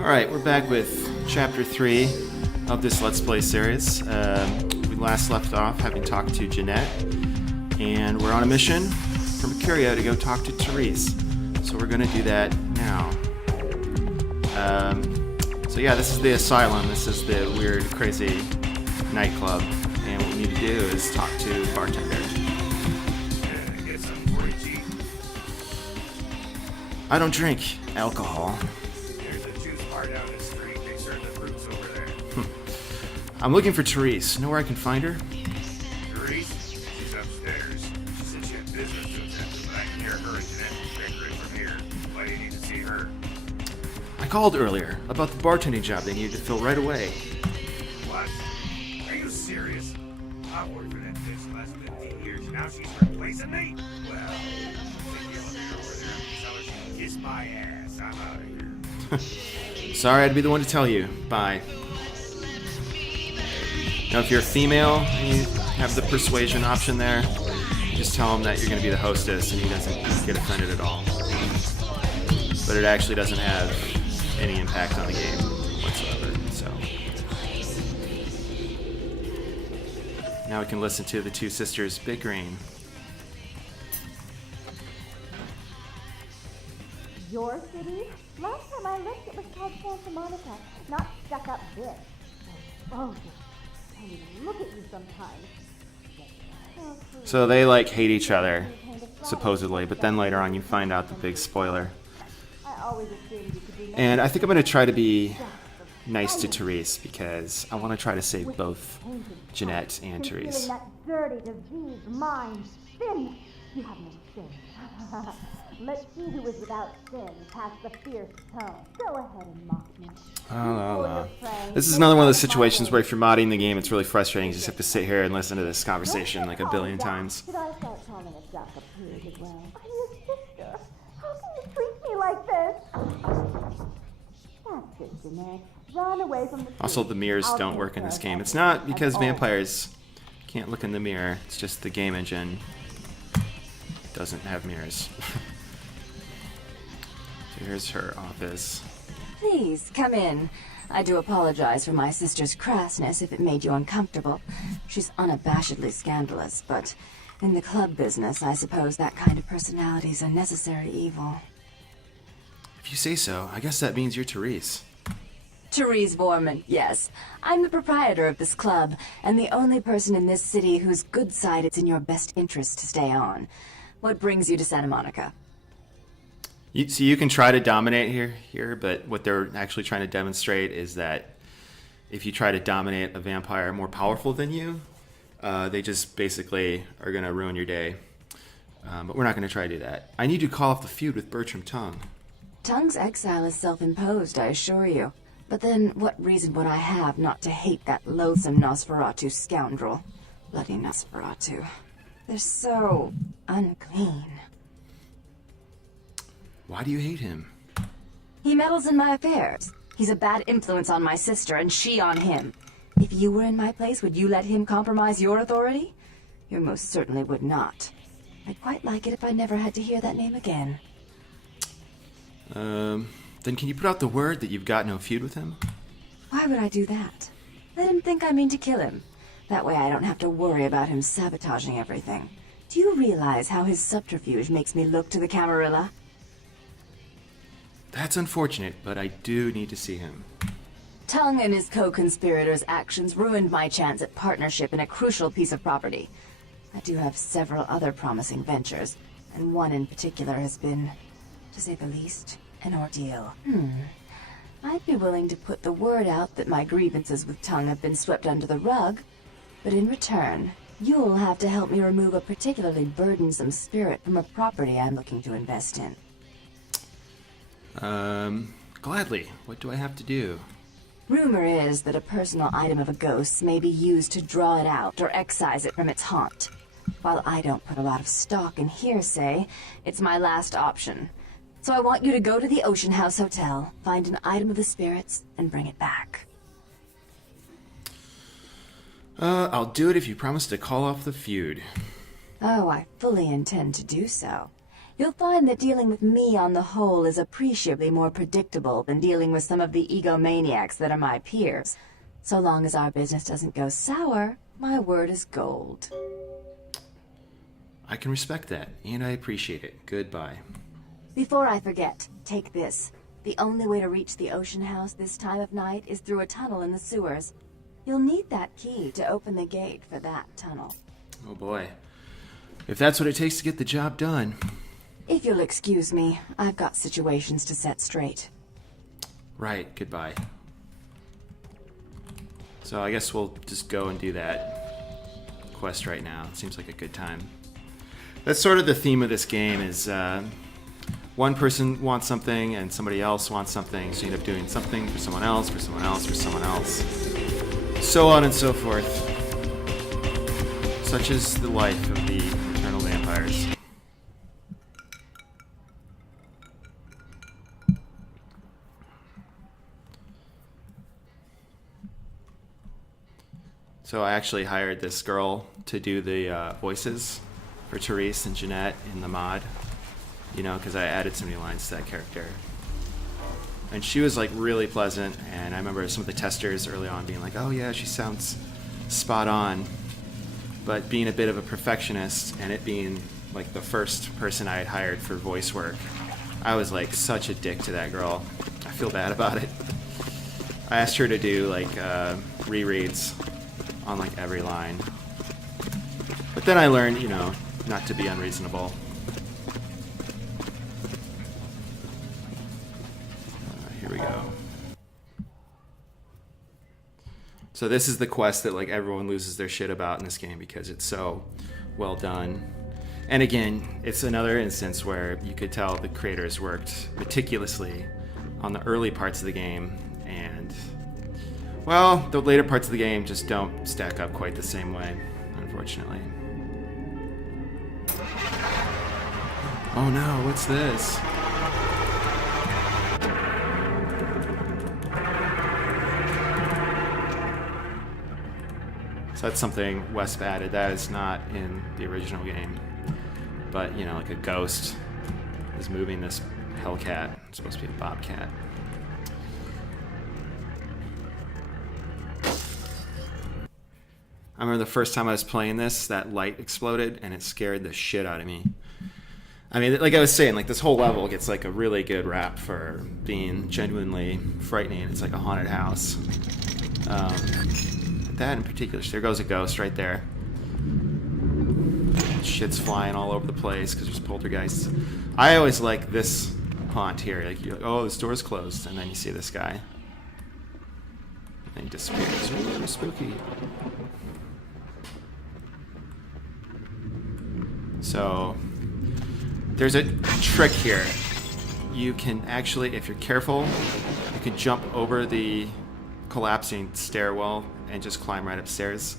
Alright, we're back with Chapter 3 of this Let's Play series. We last left off having talked to Jeanette, and we're on a mission from Mercurio to go talk to Therese. So we're going to do that now. So yeah, this is the asylum. This is the weird, crazy nightclub. And what we need to do is talk to the bartender. I don't drink alcohol. There's a juice bar down the street. They serve the fruits over there. I'm looking for Therese. Know where I can find her? Therese? She's upstairs. She said she had business to attend to, but I can hear her and Jeanette bickering from here. Why do you need to see her? I called earlier about the bartending job they needed to fill right away. What? Are you serious? I've worked for that bitch the last 15 years. Now she's replacing me? Well, take the elevator over there and tell her she can kiss my ass. I'm out of here. Sorry, I'd be the one to tell you. Bye. Now, if you're a female and you have the persuasion option there, just tell him that you're going to be the hostess and he doesn't get offended at all. But it actually doesn't have any impact on the game whatsoever, so. Now we can listen to the two sisters bickering. Your city? Last time I looked, it was called Santa Monica, not stuck-up bitch. Oh, I mean, look at you sometimes. So they like hate each other, supposedly, but then later on you find out the big spoiler. I always assumed you could do And I think I'm going to try to be nice to Therese because I want to try to save both Jeanette and Therese. that dirty, diseased mind. Sin! You have no sin. Let she who is without sin pass the fierce tongue. Go ahead and mock me. Oh. This is another one of those situations where if you're modding the game, it's really frustrating. You just have to sit here and listen to this conversation like a billion times. Should I start calling a duck a pig as well? I'm your sister. How can you treat me like this? That's it, Jeanette. Run away from the Also, the mirrors don't work in this game. It's not because vampires can't look in the mirror. It's just the game engine doesn't have mirrors. So here's her office. Please, come in. I do apologize for my sister's crassness if it made you uncomfortable. She's unabashedly scandalous, but in the club business, I suppose that kind of personality is a necessary evil. If you say so, I guess that means you're Therese. Therese Borman, yes. I'm the proprietor of this club, and the only person in this city whose good side it's in your best interest to stay on. What brings you to Santa Monica? So you can try to dominate here, but what they're actually trying to demonstrate is that if you try to dominate a vampire more powerful than you, they just basically are going to ruin your day. But we're not going to try to do that. I need to call off the feud with Bertram Tongue. Tongue's exile is self-imposed, I assure you. But then, what reason would I have not to hate that loathsome Nosferatu scoundrel? Bloody Nosferatu. They're so unclean. Why do you hate him? He meddles in my affairs. He's a bad influence on my sister, and she on him. If you were in my place, would you let him compromise your authority? You most certainly would not. I'd quite like it if I never had to hear that name again. Then can you put out the word that you've got no feud with him? Why would I do that? Let him think I mean to kill him. That way I don't have to worry about him sabotaging everything. Do you realize how his subterfuge makes me look to the Camarilla? That's unfortunate, but I do need to see him. Tongue and his co-conspirators' actions ruined my chance at partnership in a crucial piece of property. I do have several other promising ventures, and one in particular has been, to say the least, an ordeal. I'd be willing to put the word out that my grievances with Tongue have been swept under the rug, but in return, you'll have to help me remove a particularly burdensome spirit from a property I'm looking to invest in. Gladly. What do I have to do? Rumor is that a personal item of a ghost may be used to draw it out or excise it from its haunt. While I don't put a lot of stock in hearsay, it's my last option. So I want you to go to the Ocean House Hotel, find an item of the spirits, and bring it back. I'll do it if you promise to call off the feud. Oh, I fully intend to do so. You'll find that dealing with me on the whole is appreciably more predictable than dealing with some of the egomaniacs that are my peers. So long as our business doesn't go sour, my word is gold. I can respect that, and I appreciate it. Goodbye. Before I forget, take this. The only way to reach the ocean house this time of night is through a tunnel in the sewers. You'll need that key to open the gate for that tunnel. Oh boy. If that's what it takes to get the job done. If you'll excuse me, I've got situations to set straight. Right, goodbye. So I guess we'll just go and do that quest right now. It seems like a good time. That's sort of the theme of this game is one person wants something and somebody else wants something, so you end up doing something for someone else, for someone else, for someone else. So on and so forth. Such is the life of the eternal vampires. So I actually hired this girl to do the voices for Therese and Jeanette in the mod, you know, because I added some new lines to that character. And she was like really pleasant, and I remember some of the testers early on being like, oh yeah, she sounds spot on. But being a bit of a perfectionist and it being like the first person I had hired for voice work, I was like such a dick to that girl. I feel bad about it. I asked her to do like rereads on like every line. But then I learned, you know, not to be unreasonable. Here we go. So this is the quest that like everyone loses their shit about in this game because it's so well done. And again, it's another instance where you could tell the creators worked meticulously on the early parts of the game, and well, the later parts of the game just don't stack up quite the same way, unfortunately. Oh no, what's this? So that's something Wesp added that is not in the original game. But, you know, like a ghost is moving this Hellcat. It's supposed to be a Bobcat. I remember the first time I was playing this, that light exploded and it scared the shit out of me. I mean, like I was saying, like this whole level gets like a really good rap for being genuinely frightening. It's like a haunted house. That in particular, there goes a ghost right there. Shit's flying all over the place because there's poltergeists. I always like this haunt here. Like, you're like, oh, this door's closed, and then you see this guy. And he disappears. Ooh, spooky. So, there's a trick here. You can actually, if you're careful, you can jump over the collapsing stairwell and just climb right upstairs.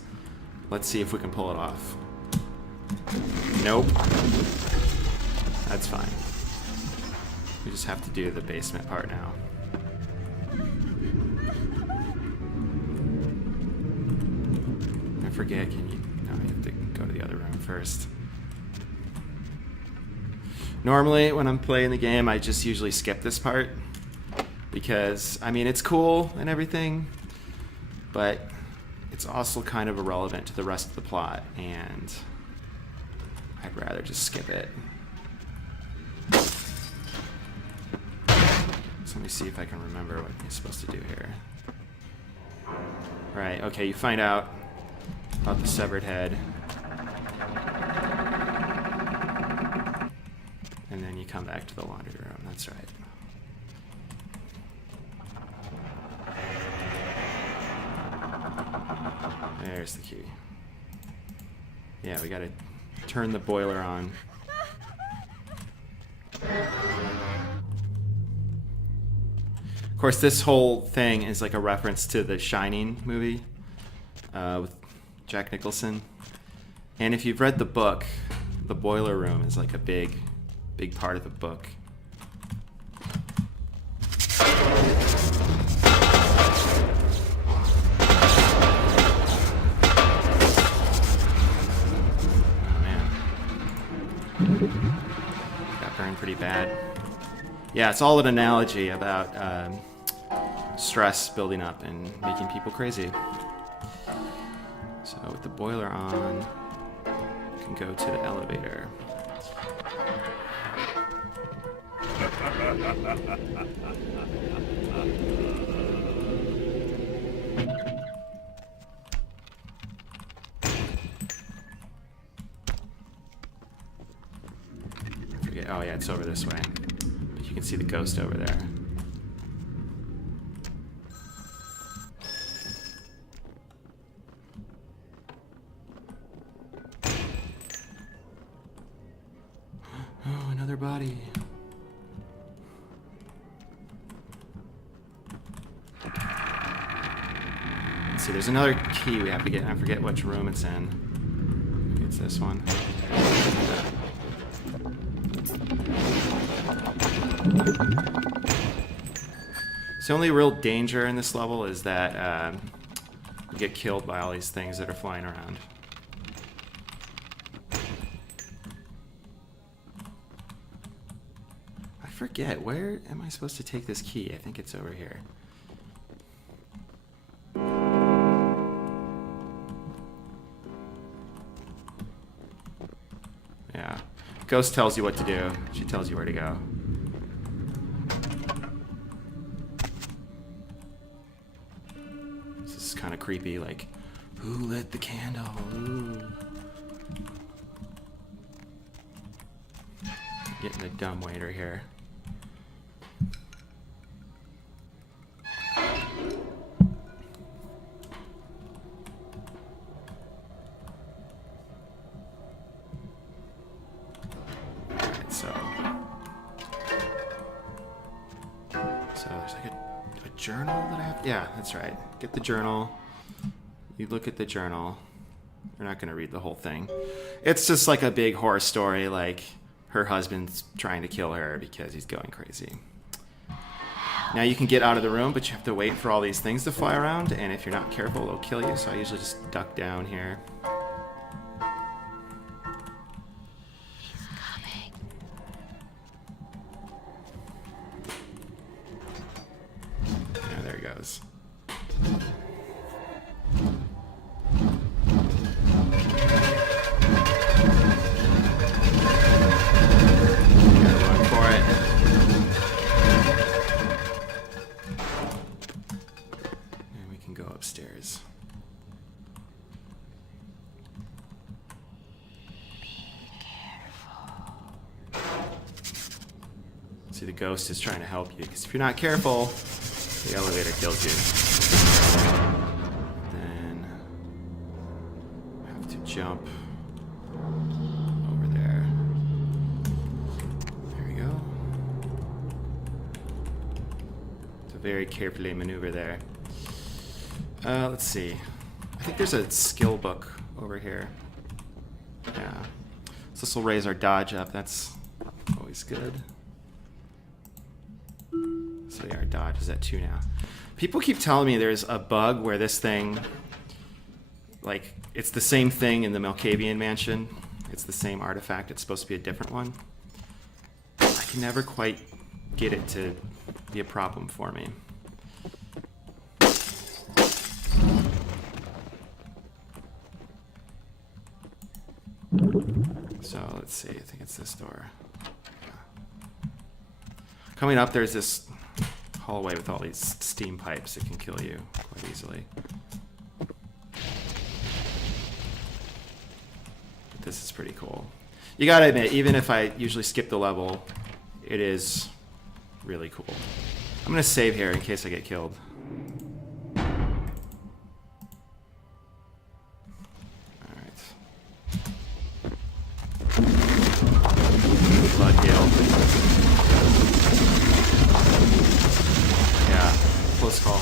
Let's see if we can pull it off. Nope. That's fine. We just have to do the basement part now. I forget, can you... No, you have to go to the other room first. Normally, when I'm playing the game, I just usually skip this part. Because, I mean, it's cool and everything, but it's also kind of irrelevant to the rest of the plot, and I'd rather just skip it. So let me see if I can remember what you're supposed to do here. Right, okay, you find out about the severed head. And then you come back to the laundry room, that's right. There's the key. Yeah, we gotta turn the boiler on. Of course, this whole thing is like a reference to the Shining movie with Jack Nicholson. And if you've read the book, the boiler room is like a big part of the book. pretty bad. Yeah, it's all an analogy about stress building up and making people crazy. So with the boiler on, you can go to the elevator. I forget. Oh yeah, it's over this way. But you can see the ghost over there. Oh, another body. Let's see, there's another key we have to get. I forget which room it's in. Maybe it's this one. So the only real danger in this level is that you get killed by all these things that are flying around. I forget, where am I supposed to take this key? I think it's over here. Yeah. Ghost tells you what to do. She tells you where to go. This is kind of creepy, like, who lit the candle? Ooh. Getting a dumb waiter here. So there's like a journal that I have. Yeah, that's right. Get the journal. You look at the journal. You're not going to read the whole thing. It's just like a big horror story, like her husband's trying to kill her because he's going crazy. Now you can get out of the room, but you have to wait for all these things to fly around, and if you're not careful, they'll kill you. So I usually just duck down here. Yeah, there he goes. Upstairs. See, the ghost is trying to help you, because if you're not careful, the elevator kills you. Then have to jump over there. There we go. So very carefully maneuver there. Let's see. I think there's a skill book over here. Yeah. So this will raise our dodge up. That's always good. So yeah, our dodge is at 2 now. People keep telling me there's a bug where this thing, like, it's the same thing in the Malkavian mansion. It's the same artifact. It's supposed to be a different one. I can never quite get it to be a problem for me. So let's see, I think it's this door. Yeah. Coming up, there's this hallway with all these steam pipes that can kill you quite easily. But this is pretty cool. You gotta admit, even if I usually skip the level, it is really cool. I'm gonna save here in case I get killed. Blood hail. Yeah, close call.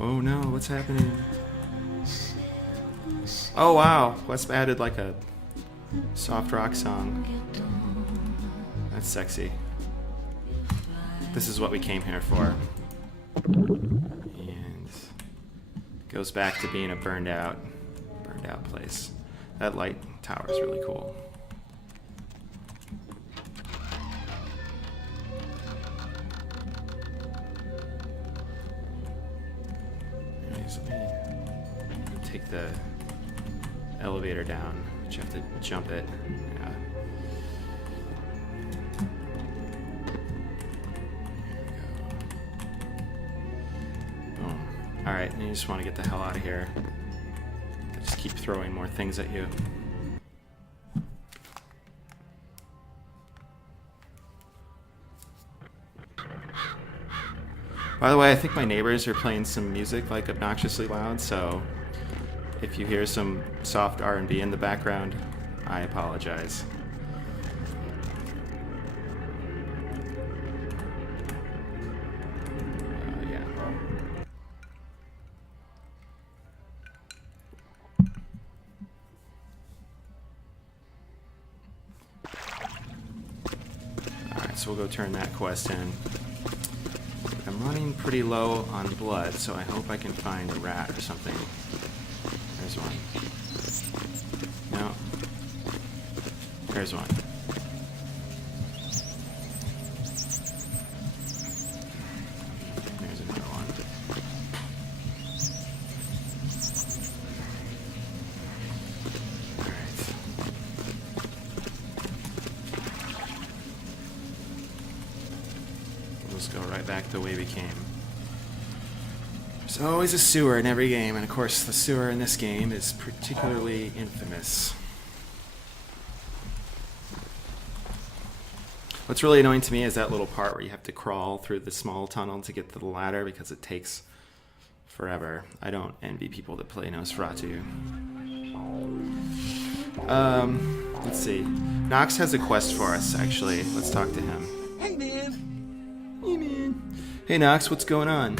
Oh no, what's happening? Oh wow, Wes added like a soft rock song. That's sexy. This is what we came here for. And goes back to being a burned out place. That light tower is really cool. Anyways, let me take the elevator down, but you have to jump it. Yeah. Alright, and you just want to get the hell out of here. I just keep throwing more things at you. By the way, I think my neighbors are playing some music like obnoxiously loud, so if you hear some soft R&B in the background, I apologize. Yeah. Alright, so we'll go turn that quest in. I'm running pretty low on blood, so I hope I can find a rat or something. There's one. No. There's one. There's another one. Go right back the way we came. There's always a sewer in every game, and of course the sewer in this game is particularly infamous. What's really annoying to me is that little part where you have to crawl through the small tunnel to get to the ladder because it takes forever. I don't envy people that play Nosferatu. Let's see. Nox has a quest for us, actually. Let's talk to him. Hey, man. Hey, man. Hey, Nox, what's going on?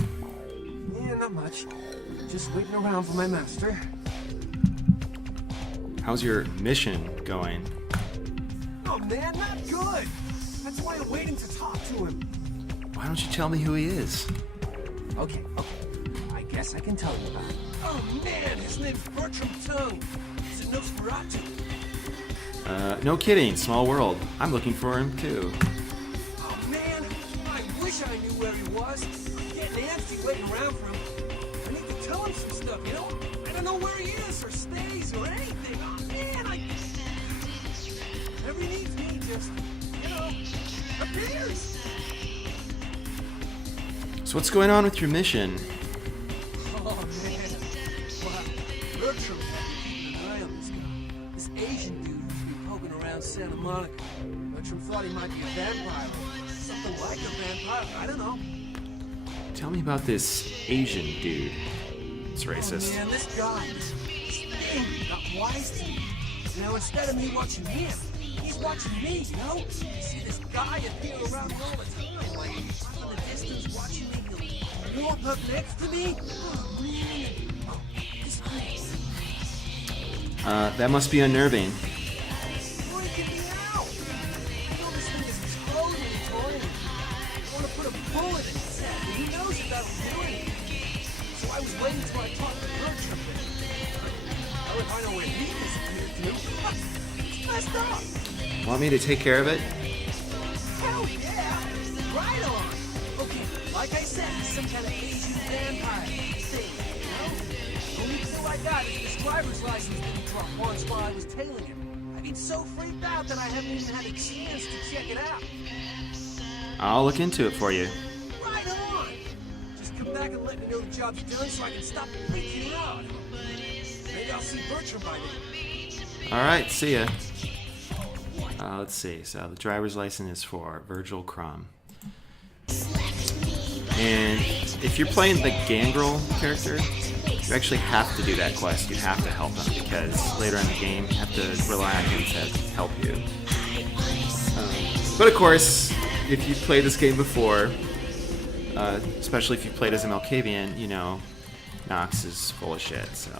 Yeah, not much. Just waiting around for my master. How's your mission going? Oh, man, not good. That's why I'm waiting to talk to him. Why don't you tell me who he is? Okay. I guess I can tell you about it. Oh, man, his name's Bertram Tung. He's a Nosferatu. No kidding. Small world. I'm looking for him, too. Oh, man, I wish I knew where he was. I'm getting antsy waiting around for him. I need to tell him some stuff, you know? I don't know where he is or stays or anything. Oh, man, Whenever he needs me, just, appears. So what's going on with your mission? Oh, man. Wow. Bertram had to keep an eye on this guy. This Asian dude who's been poking around Santa Monica. Bertram thought he might be a vampire. Something like a vampire. I don't know. Tell me about this Asian dude. It's racist. Oh, man, this guy is angry, not wise to me. Now, instead of me watching him, he's watching me, you know? You see this guy appear around me all the time, like he's up in the distance watching me. He'll walk up next to me. Oh, man. Oh, this place. That must be unnerving. Freaking me out. I know this thing is exploding and toying. I want to put a bullet in his head, but he knows that that'll do anything. So I was waiting till I talked to Bertram. Now if I know where he disappeared to, it's messed up. Want me to take care of it? Hell yeah! Right on! Okay, like I said, he's some kind of Asian vampire thing, you know? Only thing I got is this driver's license didn't drop once while I was tailing him. I've been so freaked out that I haven't even had a chance to check it out. I'll look into it for you. Right on! Just come back and let me know the job's done so I can stop freaking out. Maybe I'll see Bertram by then. Alright, see ya. Let's see. So the driver's license is for Virgil Crumb. And if you're playing the Gangrel character, you actually have to do that quest. You have to help him because later in the game you have to rely on him to help you. But of course, if you've played this game before, especially if you've played as a Malkavian, you know Nox is full of shit. So,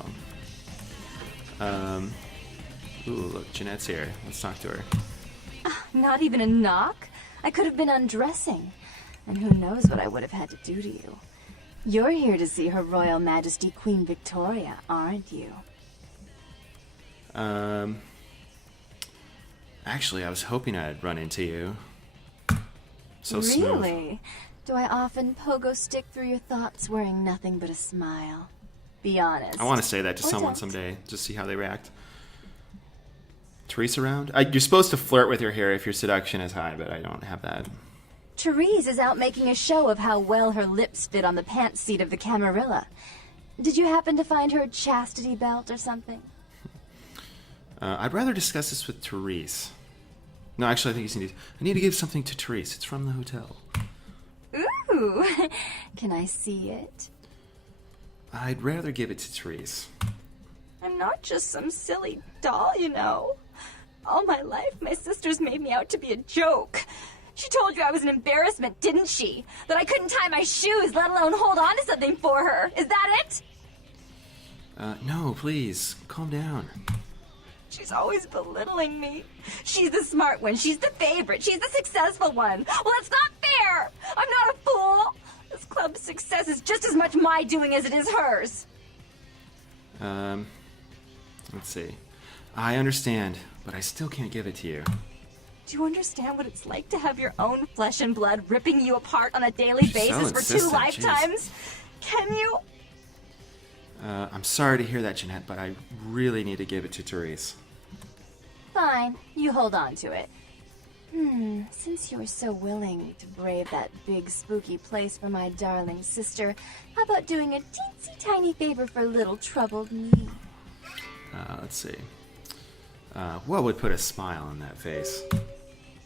ooh, look, Jeanette's here. Let's talk to her. Not even a knock? I could have been undressing. And who knows what I would have had to do to you. You're here to see Her Royal Majesty Queen Victoria, aren't you? Actually, I was hoping I'd run into you. So smooth. Really? Do I often pogo stick through your thoughts wearing nothing but a smile? Be honest. I want to say that to Or someone don't. someday, just see how they react. Therese around? You're supposed to flirt with her hair if your seduction is high, but I don't have that. Therese is out making a show of how well her lips fit on the pants seat of the Camarilla. Did you happen to find her chastity belt or something? I'd rather discuss this with Therese. No, actually, I think I need to give something to Therese. It's from the hotel. Ooh! Can I see it? I'd rather give it to Therese. I'm not just some silly doll, you know. All my life, my sisters made me out to be a joke. She told you I was an embarrassment, didn't she? That I couldn't tie my shoes, let alone hold on to something for her. Is that it? No, please. Calm down. She's always belittling me. She's the smart one. She's the favorite. She's the successful one. Well, it's not fair. I'm not a fool. This club's success is just as much my doing as it is hers. Let's see. I understand, but I still can't give it to you. Do you understand what it's like to have your own flesh and blood ripping you apart on a daily She's so basis for 2 insistent, lifetimes? Can you? I'm sorry to hear that, Jeanette, but I really need to give it to Therese. Fine, you hold on to it. Since you're so willing to brave that big spooky place for my darling sister, how about doing a teensy tiny favor for little troubled me? Let's see. What would put a smile on that face?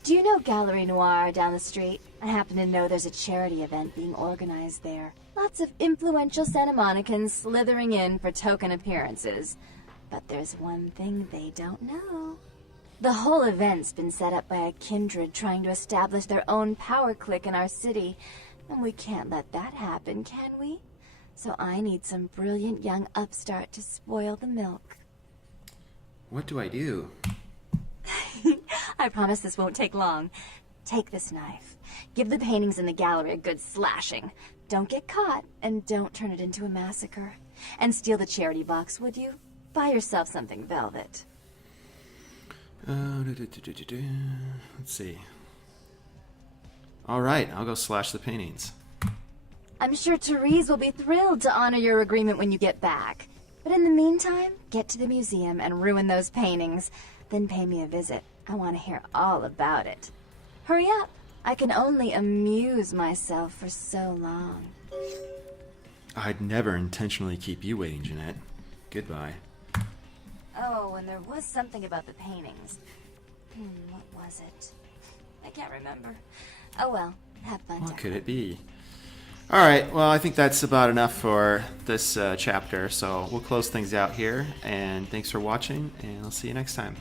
Do you know Gallery Noir down the street? I happen to know there's a charity event being organized there. Lots of influential Santa Monicans slithering in for token appearances. But there's one thing they don't know. The whole event's been set up by a kindred trying to establish their own power clique in our city. And we can't let that happen, can we? So I need some brilliant young upstart to spoil the milk. What do I do? I promise this won't take long. Take this knife. Give the paintings in the gallery a good slashing. Don't get caught, and don't turn it into a massacre. And steal the charity box, would you? Buy yourself something velvet. Let's see. Alright, I'll go slash the paintings. I'm sure Therese will be thrilled to honor your agreement when you get back. But in the meantime, get to the museum and ruin those paintings. Then pay me a visit. I want to hear all about it. Hurry up. I can only amuse myself for so long. I'd never intentionally keep you waiting, Jeanette. Goodbye. Oh, and there was something about the paintings. What was it? I can't remember. Oh well, have fun. What Jack. could it be? Alright, well, I think that's about enough for this chapter, so we'll close things out here, and thanks for watching, and I'll see you next time.